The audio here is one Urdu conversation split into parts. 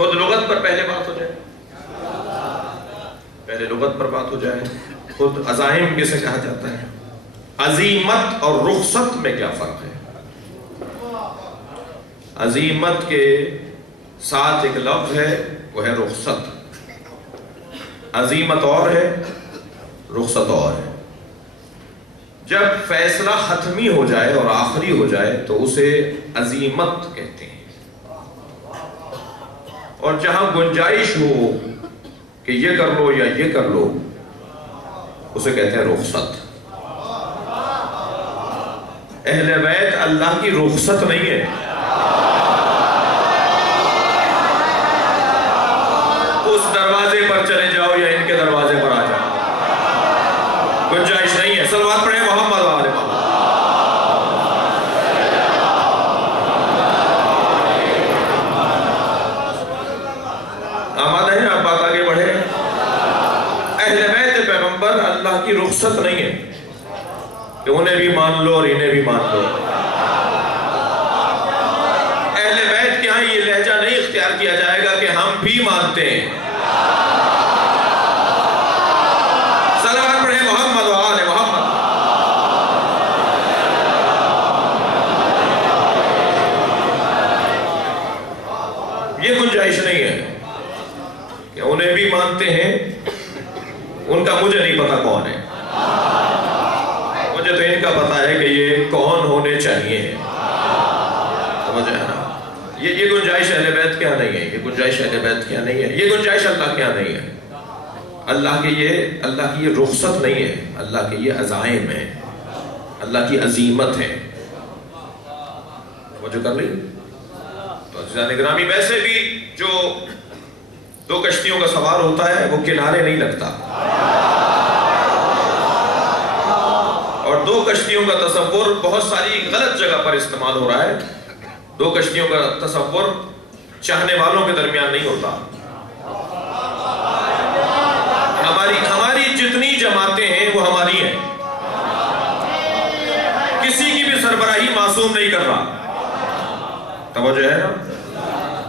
خود لغت پر پہلے بات ہو جائے، پہلے لغت پر بات ہو جائے. خود عزائم کسے کہا جاتا ہے؟ عزیمت اور رخصت میں کیا فرق ہے؟ عزیمت کے ساتھ ایک لفظ ہے، وہ ہے رخصت. عزیمت اور ہے، رخصت اور ہے. جب فیصلہ حتمی ہو جائے اور آخری ہو جائے تو اسے عزیمت کہتے ہیں، اور جہاں گنجائش ہو کہ یہ کر لو یا یہ کر لو اسے کہتے ہیں رخصت. اہل بیت اللہ کی رخصت نہیں ہے. اس دروازے پر چلے جاؤ یا ان کے دروازے پر آ جاؤ، گنجائش نہیں ہے. صلوات پڑھیں محمد وآل محمد. آمادہ ہیں؟ آپ بات آگے بڑھیں. اہل بیت پیغمبر اللہ کی رخصت نہیں ہے کہ انہیں بھی مان لو اور انہیں بھی مان لو. اہل بیت کے ہاں یہ لہجہ نہیں اختیار کیا جائے گا کہ ہم بھی مانتے ہیں. صلوات پڑھیں محمد وآل محمد. یہ گنجائش نہیں ہے کہ انہیں بھی مانتے ہیں، ان کا مجھے نہیں پتا کون ہے، مجھے تو ان کا پتا ہے کہ یہ کون ہونے چاہیے. سمجھے نا؟ یہ گنجائش اہل بیت کیا نہیں ہے. یہ گنجائش اہل بیت کیا نہیں ہے. یہ گنجائش اللہ کیا نہیں ہے. اللہ کی یہ رخصت نہیں ہے. اللہ کے یہ عزائم ہے، اللہ کی عظیمت ہے. توجہ کر لی؟ تو عزیزان گرامی، ویسے بھی جو دو کشتیوں کا سوار ہوتا ہے وہ کنارے نہیں لگتا، اور دو کشتیوں کا تصور بہت ساری غلط جگہ پر استعمال ہو رہا ہے. دو کشتیوں کا تصور چاہنے والوں کے درمیان نہیں ہوتا. ہماری جتنی جماعتیں ہیں وہ ہماری ہیں. کسی کی بھی سربراہی معصوم نہیں کر رہا. توجہ ہے نا؟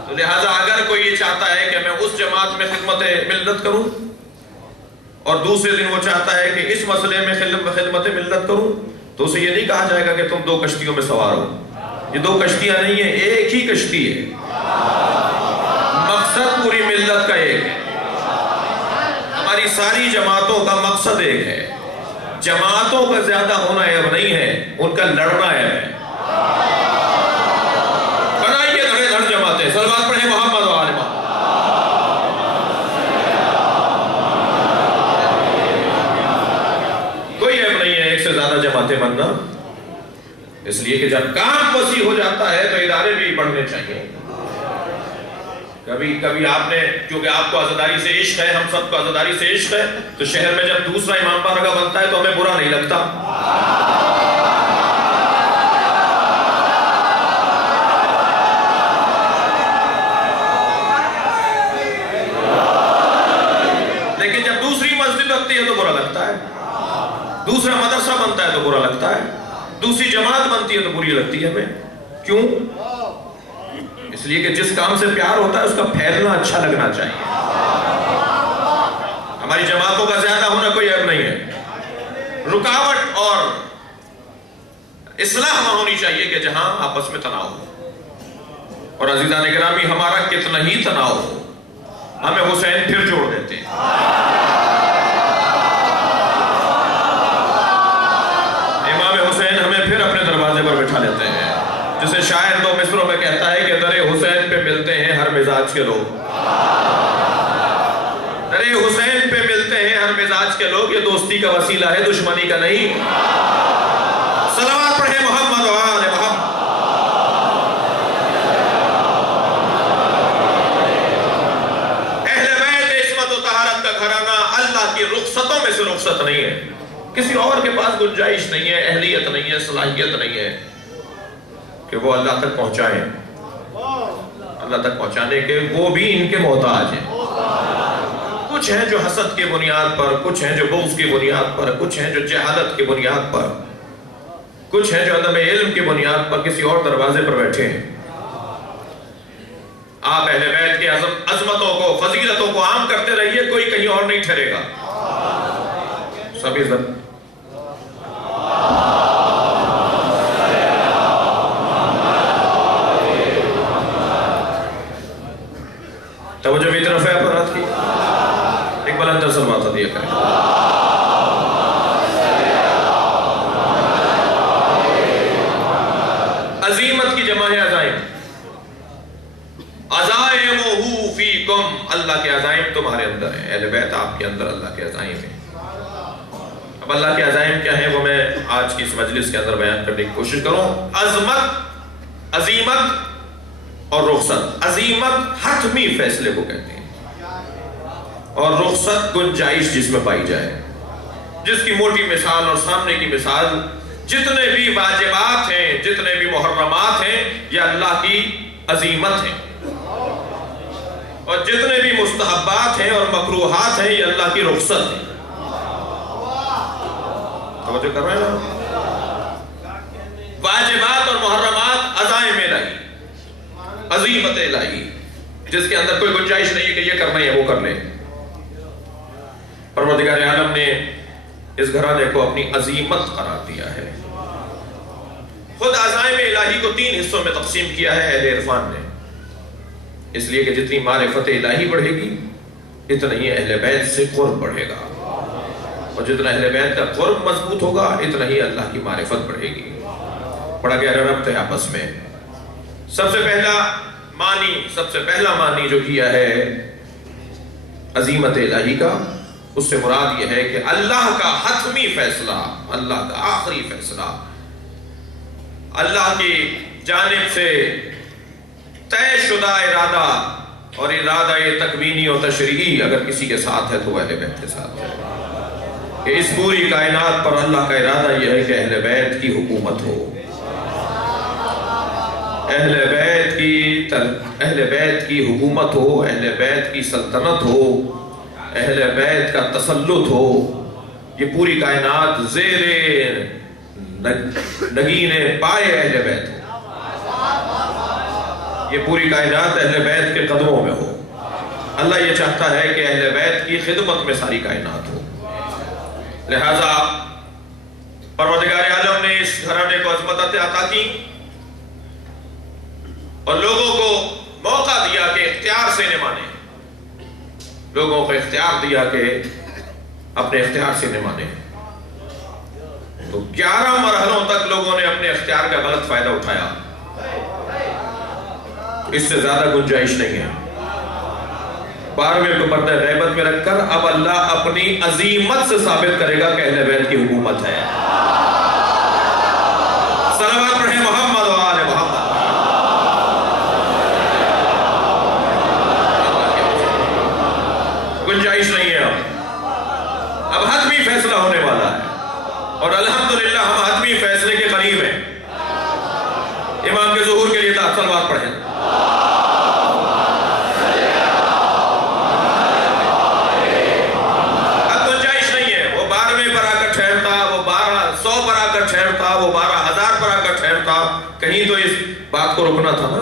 تو لہٰذا اگر کوئی یہ چاہتا ہے کہ میں اس جماعت میں خدمت ملت کروں اور دوسرے دن وہ چاہتا ہے کہ اس مسئلے میں خدمت ملت کروں، تو اسے یہ نہیں کہا جائے گا کہ تم دو کشتیوں میں سوار ہو. یہ دو کشتیاں نہیں ہیں، ایک ہی کشتی ہے. مقصد پوری ملت کا ایک ہے. ہماری ساری جماعتوں کا مقصد ایک ہے. جماعتوں کا زیادہ ہونا عیب نہیں ہے، ان کا لڑنا عیب ہے. بنائیے دھڑے دھڑ جماعتیں. صلوات پڑھیں محمد وآل محمد. کوئی عیب نہیں ہے ایک سے زیادہ جماعتیں بننا، اس لیے کہ جب کام وسیع ہو جاتا ہے تو ادارے بھی بڑھنے چاہیے. کبھی آپ نے، کیونکہ آپ کو عزاداری سے عشق ہے، ہم سب کو عزاداری سے عشق ہے، تو شہر میں جب دوسرا امام بارگاہ بنتا ہے تو ہمیں برا نہیں لگتا. لیکن جب دوسری مسجد بنتی ہے تو برا لگتا ہے، دوسرا مدرسہ بنتا ہے تو برا لگتا ہے، دوسری جماعت بنتی ہے تو بری لگتی ہے ہمیں. کیوں؟ اس لیے کہ جس کام سے پیار ہوتا ہے اس کا پھیلنا اچھا لگنا چاہیے. ہماری جماعتوں کا زیادہ ہونا کوئی عیب نہیں ہے. رکاوٹ اور اصلاح وہاں ہونی چاہیے کہ جہاں آپس میں تناؤ ہو. اور عزیزان گرامی، ہمارا کتنا ہی تناؤ ہو، ہمیں حسین پھر جوڑ دیتے ہیں. امام حسین ہمیں پھر اپنے دروازے پر بٹھا لیتے ہیں. جسے شاعر دو مصروں میں کہتا ہے کہ در حسین پہ ملتے ہیں ہر مزاج کے لوگ. در حسین پہ ملتے ہیں ہر مزاج کے لوگ. یہ دوستی کا وسیلہ ہے، دشمنی کا نہیں. صلوات پڑھیں محمد وآل محمد. اہل بیت عصمت و طہارت کا گھرانہ اللہ کی رخصتوں میں سے رخصت نہیں ہے. کسی اور کے پاس گنجائش نہیں ہے، اہلیت نہیں ہے، صلاحیت نہیں ہے کہ وہ اللہ تک پہنچائیں. اللہ تک پہنچانے کے وہ بھی ان کے محتاج ہیں. کچھ ہیں جو حسد کی بنیاد پر، کچھ ہیں جو بغض کی بنیاد پر، کچھ ہیں جو جہالت کی بنیاد پر، کچھ ہیں جو عدم علم کی بنیاد پر کسی اور دروازے پر بیٹھے ہیں. آپ اہل بیت کے عظمتوں کو، فضیلتوں کو عام کرتے رہیے، کوئی کہیں اور نہیں ٹھہرے گا. سب عزت. توجہ بھی طرف ہے اپرات کی. ایک بلند تر سلوات دیا کریں. عظیمت کی جمع ہے عزائم. عزائمہ فیکم، اللہ کے عزائم تمہارے اندر ہیں. اہل بیت آپ کے اندر اللہ کے عزائم ہیں. اب اللہ کے عزائم کیا ہیں وہ میں آج کی اس مجلس کے اندر بیان کرنے کی کوشش کروں. عظمت، عظیمت اور رخصت. عظیمت حتمی فیصلے کو کہتے ہیں، اور رخصت گنجائش جس میں پائی جائے، جس کی موٹی مثال اور سامنے کی مثال جتنے بھی واجبات ہیں، جتنے بھی محرمات ہیں، یہ اللہ کی عظیمت ہیں، اور جتنے بھی مستحبات ہیں اور مکروہات ہیں یہ اللہ کی رخصت ہیں. توجہ کر رہے ہیں نا؟ واجبات اور محرمات عزائم الہی، عظیمت الہی، جس کے اندر کوئی گنجائش نہیں ہے کہ یہ کرنا ہے وہ کر لیں. پروردگار عالم نے اس گھرانے کو اپنی عظیمت قرار دیا ہے. خود عزائم الہی کو 3 حصوں میں تقسیم کیا ہے اہل عرفان نے، اس لیے کہ جتنی معرفت الہی بڑھے گی اتنا ہی اہل بیت سے قرب بڑھے گا، اور جتنا اہل بیت کا قرب مضبوط ہوگا اتنا ہی اللہ کی معرفت بڑھے گی. بڑا گہرا ربط ہے آپس میں. سب سے پہلا معنی جو کیا ہے عظیمت الہی کا، اس سے مراد یہ ہے کہ اللہ کا حتمی فیصلہ، اللہ کا آخری فیصلہ، اللہ کی جانب سے طے شدہ ارادہ، اور ارادہ تکوینی و تشریعی اگر کسی کے ساتھ ہے تو وہ اہل بیت کے ساتھ ہے. کہ اس پوری کائنات پر اللہ کا ارادہ یہ ہے کہ اہل بیت کی حکومت ہو، اہل بیت کی حکومت ہو، اہل بیت کی سلطنت ہو، اہل بیت کا تسلط ہو. یہ پوری کائنات زیر نگین پائے اہل بیت ہو. یہ پوری کائنات اہل بیت کے قدموں میں ہو. اللہ یہ چاہتا ہے کہ اہل بیت کی خدمت میں ساری کائنات ہو. لہذا پروردگار عالم نے اس گھرانے کو عظمت عطا کی اور لوگوں کو موقع دیا کہ اختیار سے نمانے، لوگوں کو اختیار دیا کہ اپنے اختیار سے نمانے. تو 11 مرحلوں تک لوگوں نے اپنے اختیار کا غلط فائدہ اٹھایا. اس سے زیادہ گنجائش نہیں ہے. 12ویں کو پردہ غیبت میں رکھ کر اب اللہ اپنی عظیمت سے ثابت کرے گا کہ اہل بیت کی حکومت ہے. صلوات پڑھیں محمد و آل محمد. گنجائش نہیں ہے. اب حتمی فیصلہ ہونے والا ہے، اور الحمدللہ ہم حتمی فیصلے کے قریب ہیں. امام کے ظہور کے لیے صلوات پڑھیں. اب گنجائش نہیں ہے. وہ 12ویں پر آ کر ٹھہرتا، وہ 1200 پر آ کر ٹھہرتا، وہ 12000 پر آ کر ٹھہرتا. کہیں تو اس بات کو رکنا تھا نا.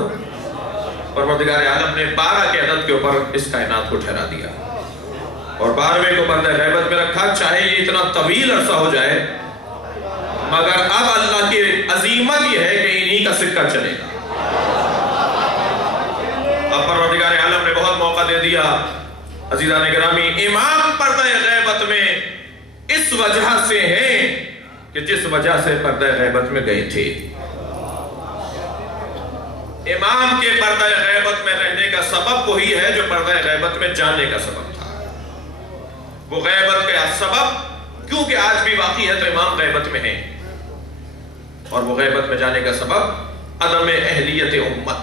پروردگار عالم نے 12 کے عدد کے اوپر اس کائنات کو ٹھہرا دیا، اور 12ویں کو پردہ غیبت میں رکھا. چاہے یہ اتنا طویل عرصہ ہو جائے، مگر اب اللہ کی عظیمت یہ ہے کہ انہی کا سکہ چلے گا. اب پروردگار عالم نے بہت موقع دے دیا. عزیزان گرامی، امام پردہ غیبت میں اس وجہ سے ہیں کہ جس وجہ سے پردہ غیبت میں گئے تھے. امام کے پردہ غیبت میں رہنے کا سبب وہی ہے جو پردہ غیبت میں جانے کا سبب تھا. وہ غیبت کا سبب کیونکہ آج بھی باقی ہے تو امام غیبت میں ہیں، اور وہ غیبت میں جانے کا سبب عدم اہلیت امت.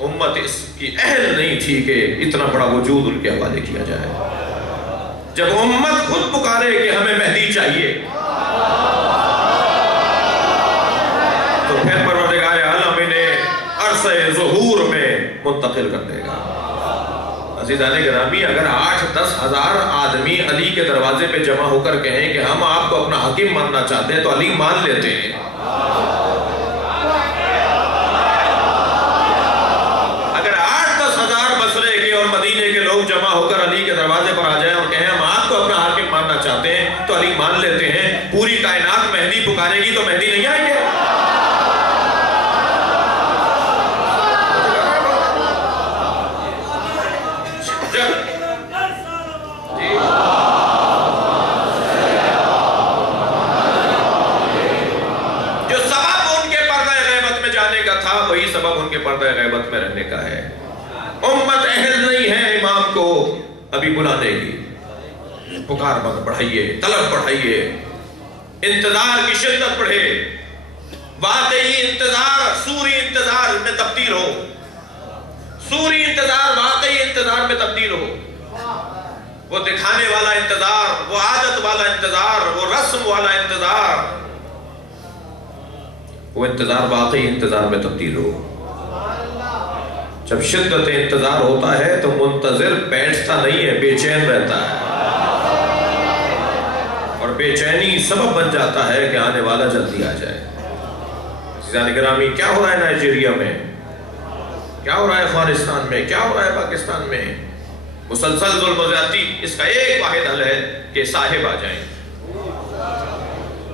امت اس کی اہل نہیں تھی کہ اتنا بڑا وجود ان کے حوالے کیا جائے. جب امت خود پکارے کہ ہمیں مہدی چاہیے تو پھر پروردگار عالم انہیں عرصہ ظہور میں منتقل کر دے گا. عزیزان گرامی، اگر 8-10 ہزار آدمی علی کے دروازے پہ جمع ہو کر کہیں کہ ہم آپ کو اپنا حکیم ماننا چاہتے ہیں تو علی مان لیتے ہیں. تھا وہی سبب ان کے پردہ غیبت میں رہنے کا ہے۔ امت اہل نہیں ہے امام کو ابھی بلانے کی، پکار بڑھائیے، طلب بڑھائیے، انتظار کی شدت بڑھے، واقعی انتظار سوری انتظار میں تبدیل ہو، سوری انتظار واقعی انتظار میں تبدیل ہو، وہ دکھانے والا انتظار، وہ عادت والا انتظار، وہ رسم والا انتظار، وہ انتظار واقعی انتظار میں تبدیل ہو۔ جب شدت انتظار ہوتا ہے تو منتظر بیٹھتا نہیں ہے، بے چین رہتا ہے، اور بے چینی سبب بن جاتا ہے کہ آنے والا جلدی آ جائے۔ عزیزان گرامی، کیا ہو رہا ہے نائجیریا میں، کیا ہو رہا ہے افغانستان میں، کیا ہو رہا ہے پاکستان میں؟ مسلسل ظلم و زیادتی۔ اس کا ایک واحد حل ہے کہ صاحب آ جائیں،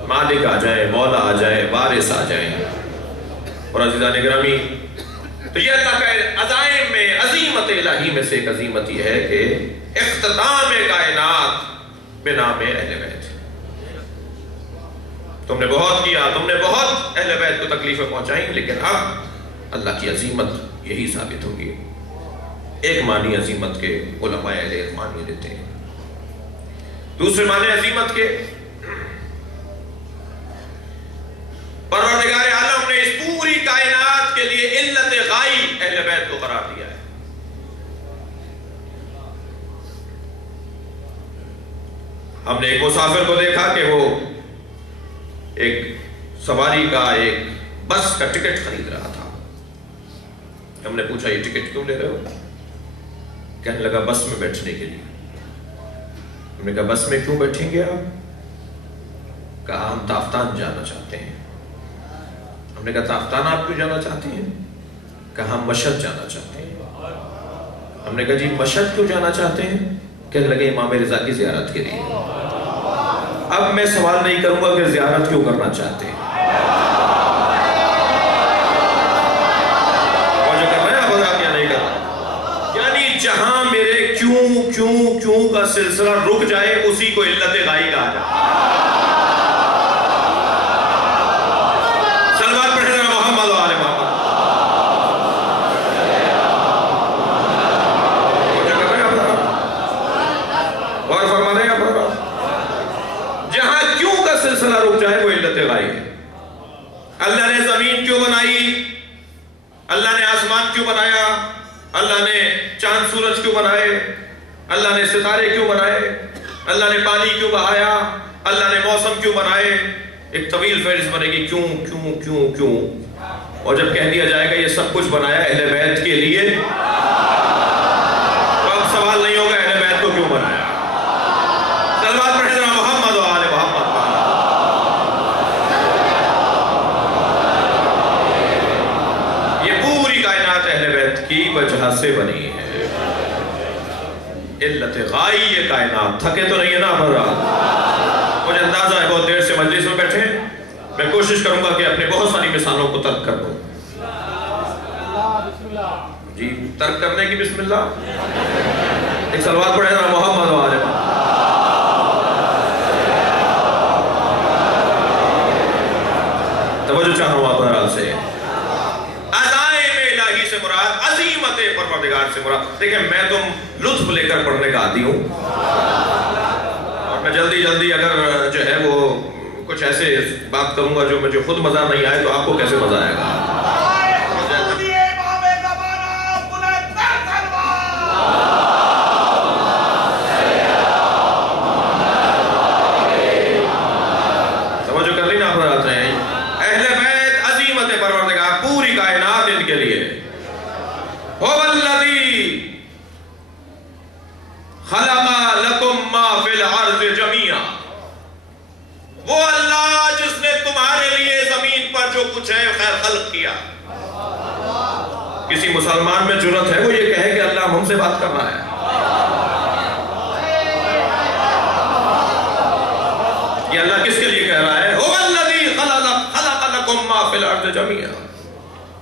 مالک آ جائیں، مولا آ جائیں، وارث آ جائیں۔ اور عزیزان گرامی، تو یہ اللہ کا عزائم میں عظیمت الہی میں سے ایک عظیمت یہ ہے کہ اختتام کائنات بنام اہل بیت۔ تم نے بہت کیا، تم نے بہت اہل بیت کو تکلیفیں پہنچائیں، لیکن اب اللہ کی عظیمت یہی ثابت ہوگی۔ ایک معنی عظیمت کے علماء اہل علم دیتے ہیں، دوسرے معنی عظیمت کے پروردگار عالم نے اس پوری کائنات کے لیے علت غائی اہل بیت کو قرار دیا ہے۔ ہم نے ایک مسافر کو دیکھا کہ وہ ایک سواری کا، ایک بس کا ٹکٹ خرید رہا تھا۔ ہم نے پوچھا یہ ٹکٹ کیوں لے رہے ہو؟ کہنے لگا بس میں بیٹھنے کے لیے۔ ہم نے کہا بس میں کیوں بیٹھیں گے آپ؟ کہا ہم تافتان جانا چاہتے ہیں۔ ہم نے کہا تافتان آپ کیوں جانا چاہتے ہیں؟ کہا ہم مشہد جانا چاہتے ہیں۔ ہم نے کہا جی مشہد کیوں جانا چاہتے ہیں؟ کہنے لگے امام رضا کی زیارت کے لیے۔ اب میں سوال نہیں کروں گا کہ زیارت کیوں کرنا چاہتے ہیں، اور جو کر رہے ہیں آپ حضرات یا نہیں کر رہے، یعنی جہاں میرے کیوں کا سلسلہ رک جائے اسی کو علت غائی کہا جائے۔ رک جائے وہ علت غائی ہے۔ اللہ نے زمین کیوں بنائی؟ اللہ نے آسمان کیوں بنایا؟ اللہ نے چاند سورج کیوں بنائے؟ اللہ نے ستارے کیوں بنائے؟ اللہ نے پانی کیوں بہایا؟ اللہ نے موسم کیوں بنائے؟ ایک طویل فہرست بنے گی کیوں۔ اور جب کہہ دیا جائے گا یہ سب کچھ بنایا اہل بیت کے لیے، تو اب سوال نہیں ہوگا اہل بیت کو کیوں بنایا۔ صلوات پڑھیں ذرا محمد و آل محمد۔ کی وجہ سے بنی ہے، علت غائی یہ کائنات۔ تھکے تو نہیں ہے نا حضرات؟ مجھے اندازہ ہے بہت دیر سے مجلس میں بیٹھے، میں کوشش کروں گا کہ اپنے بہت ساری مثالوں کو ترک کر دوں۔ جی ترک کرنے کی بسم اللہ، ایک صلوات پڑھیں نا محمد و آل محمد۔ توجہ چاہوں آپ حضرات سے، عظیمت پروردگار سے مراد۔ دیکھیں میں تم لطف لے کر پڑھنے کا عادی ہوں، اور میں جلدی اگر جو ہے وہ کچھ ایسے بات کروں گا جو مجھے خود مزہ نہیں آئے تو آپ کو کیسے مزہ آئے گا؟ سمجھو کر لی نا آپ حضرات ہیں؟ اہل بیت عظیمت پروردگار، پوری کائنات ان کے لیے۔ هو الذي خلق لكم ما في الارض جميعا، وہ اللہ جس نے تمہارے لیے زمین پر جو کچھ ہے خیر خلق کیا۔ کسی مسلمان میں جرأت ہے وہ یہ کہے کہ اللہ ہم سے بات کر رہا ہے؟ یہ اللہ کس کے لیے کہہ رہا ہے؟ هو الذي خلق لكم ما في الارض جميعا،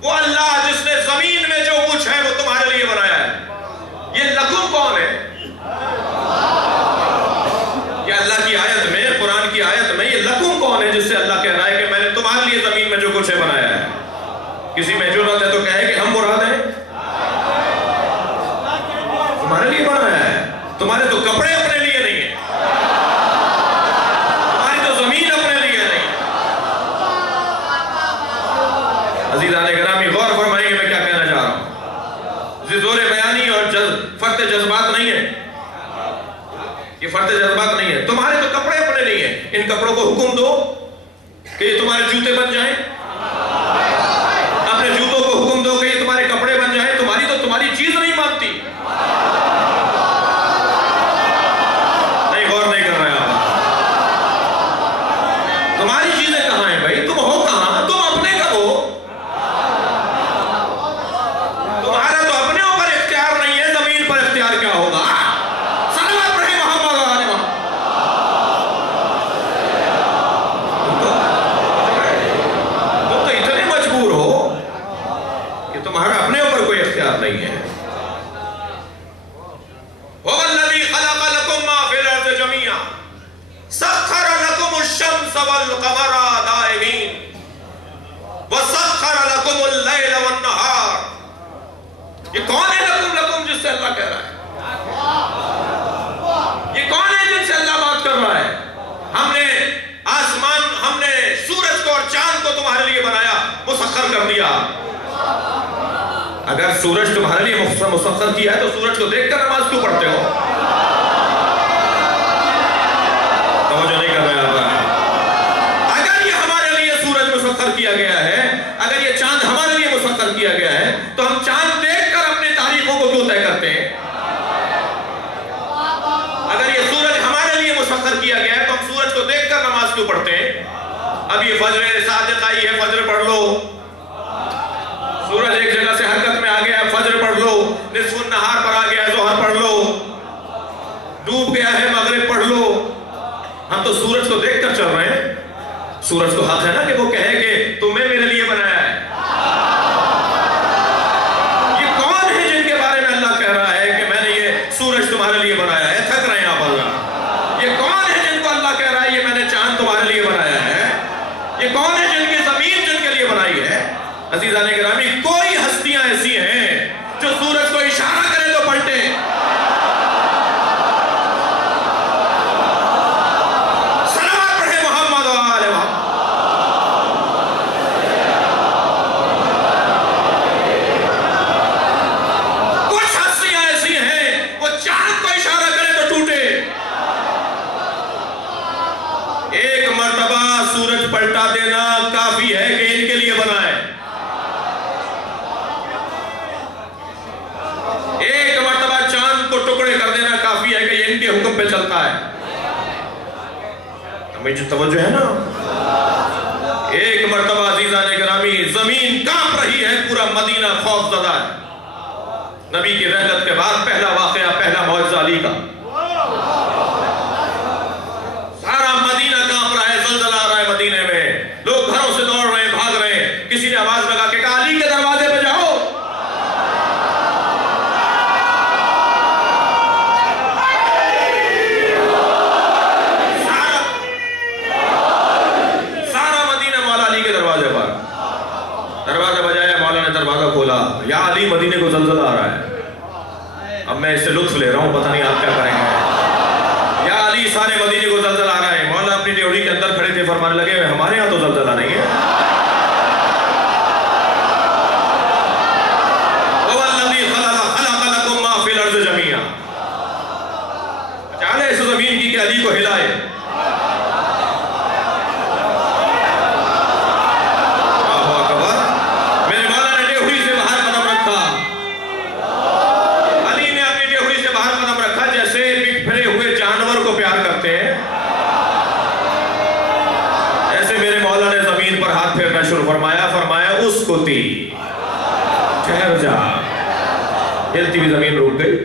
وہ اللہ جس نے زمین میں جو کچھ ہے وہ تمہارے لیے بنایا ہے۔ یہ لکم کون ہے؟ یہ اللہ کی آیت میں، قرآن کی آیت میں یہ لکم کون ہے جس سے اللہ کہہ رہا ہے کہ میں نے تمہارے لیے زمین میں جو کچھ ہے بنایا ہے؟ کسی میں جرأت ہے تو کہے کہ ہم مراد ہیں؟ تمہارے لیے بنایا ہے. تمہارے تو کپڑے اپنے لیے نہیں ہیں، تمہاری تو زمین اپنے لیے نہیں. عزیزان گرامی غور فرمائیں گے میں کیا کہنا چاہ رہا ہوں. زور بیانی اور فرط جذبات نہیں ہے، یہ فرط جذبات نہیں ہے. تمہارے تو کپڑے اپنے نہیں ہیں، ان کپڑوں کو حکم دو کہ یہ تمہارے جوتے بن جائیں. اپنے جوتوں کو حکم دو کہ یہ تمہارے کپڑے بن جائیں. تمہاری تو تمہاری چیز نہیں مانتی. نہیں، غور نہیں کر رہے آپ. تمہاری چیزیں کہاں ہیں بھائی؟ تم ہو کہاں؟ تم اپنے کب ہو؟ تمہارا تو اپنے اوپر اختیار نہیں ہے، زمین پر اختیار کیا ہوگا؟ صلوات پڑھیں محمد علیہ وسلم. تم تو اتنے مجبور ہو کہ تمہارا اپنے اوپر کوئی اختیار نہیں ہے. هو الذي خلق لكم ما في الأرض جميعا سخر لكم الشمس والقمر دائبين وسخر لكم الليل والنهار. یہ کون ہے لکم جس سے اللہ کہہ رہا ہے؟ یہ کون ہے جن سے اللہ بات کر رہا ہے؟ ہم نے آسمان، ہم نے سورج کو اور چاند کو تمہارے لیے بنایا، مسخر کر دیا. اگر سورج تمہارے لیے مسخر کیا ہے تو سورج کو دیکھ کر نماز کیوں پڑھتے ہو؟ توجہ نہیں کر رہے آپ. اگر یہ ہمارے لیے سورج مسخر کیا گیا ہے، اگر یہ چاند ہمارے لیے مسخر کیا گیا ہے، تو ہم چاند دیکھ کر اپنی تاریخوں کو کیوں طے کرتے ہیں؟ اگر یہ سورج ہمارے لیے مسخر کیا گیا ہے تو ہم سورج کو دیکھ کر نماز کیوں پڑھتے ہیں؟ اب یہ فجر صادق آئی ہے، فجر پڑھ لو. سورج ایک جگہ سے حرکت میں آ گیا ہے، فجر پڑھ لو. نصف النہار پر آ گیا ہے، ظہر پڑھ لو. ڈوب گیا ہے، مغرب پڑھ لو. ہم تو سورج کو دیکھ کر چل رہے ہیں. سورج کو حق ہے نا کہ وہ کہے کہ تمہیں میرے لیے بنایا ہے. یہ کون ہے جن کے بارے میں اللہ کہہ رہا ہے کہ میں نے یہ سورج تمہارے لیے بنایا ہے؟ تھک رہے ہیں آپ اللہ. یہ کون ہے جن کو اللہ کہہ رہا ہے یہ میں نے چاند تمہارے لیے بنایا ہے؟ یہ کون ہے جن کی زمین جن کے لیے بنائی ہے؟ عزیزان گرامی، کوئی ہستیاں ایسی ہیں جو سورج کو اشارہ کرے تو پلٹے. صلوات پڑھیں محمد علیہ وسلم. کچھ ہستیاں ایسی ہیں وہ چاند کو اشارہ کرے تو ٹوٹے. ایک مرتبہ سورج پلٹا دینا کافی ہے کہ ان کے لیے بنا ہے. ایک مرتبہ چاند کو ٹکڑے کر دینا کافی ہے کہ یہ ان کے حکم پہ چلتا ہے. توجہ ہے نا. ایک مرتبہ عزیزان گرامی زمین کانپ رہی ہے، پورا مدینہ خوف زدہ ہے. نبی کی رحلت کے بعد پہلا واقعہ، پہلا معجزہ علی کا. سارا مدینہ کانپ رہا ہے، زلزلہ آ رہا ہے مدینے میں. لوگ گھروں سے دوڑ رہے ہیں، بھاگ رہے ہیں. کسی نے آواز لگا کہ علی کے دروازے پہ جاؤ. دروازہ بجایا، مولا نے دروازہ کھولا. یا علی، مدینے کو زلزلہ آ رہا ہے. اب میں اس سے لطف لے رہا ہوں، پتہ نہیں آپ کیا کریں گے. یا علی، سارے مدینے کو زلزلہ آ رہا ہے. مولا اپنی ڈیوڑی کے اندر کھڑے تھے، فرمانے لگے ہمارے ہاں تو زلزلہ نہیں ہے. هو الذی خلق لکم ما فی الارض جمیعا. چاہے اس زمین کی کہ علی کو ہلائے. فرمایا اس کو تھی ٹھہر جا. ہلتی ہوئی زمین رک گئی.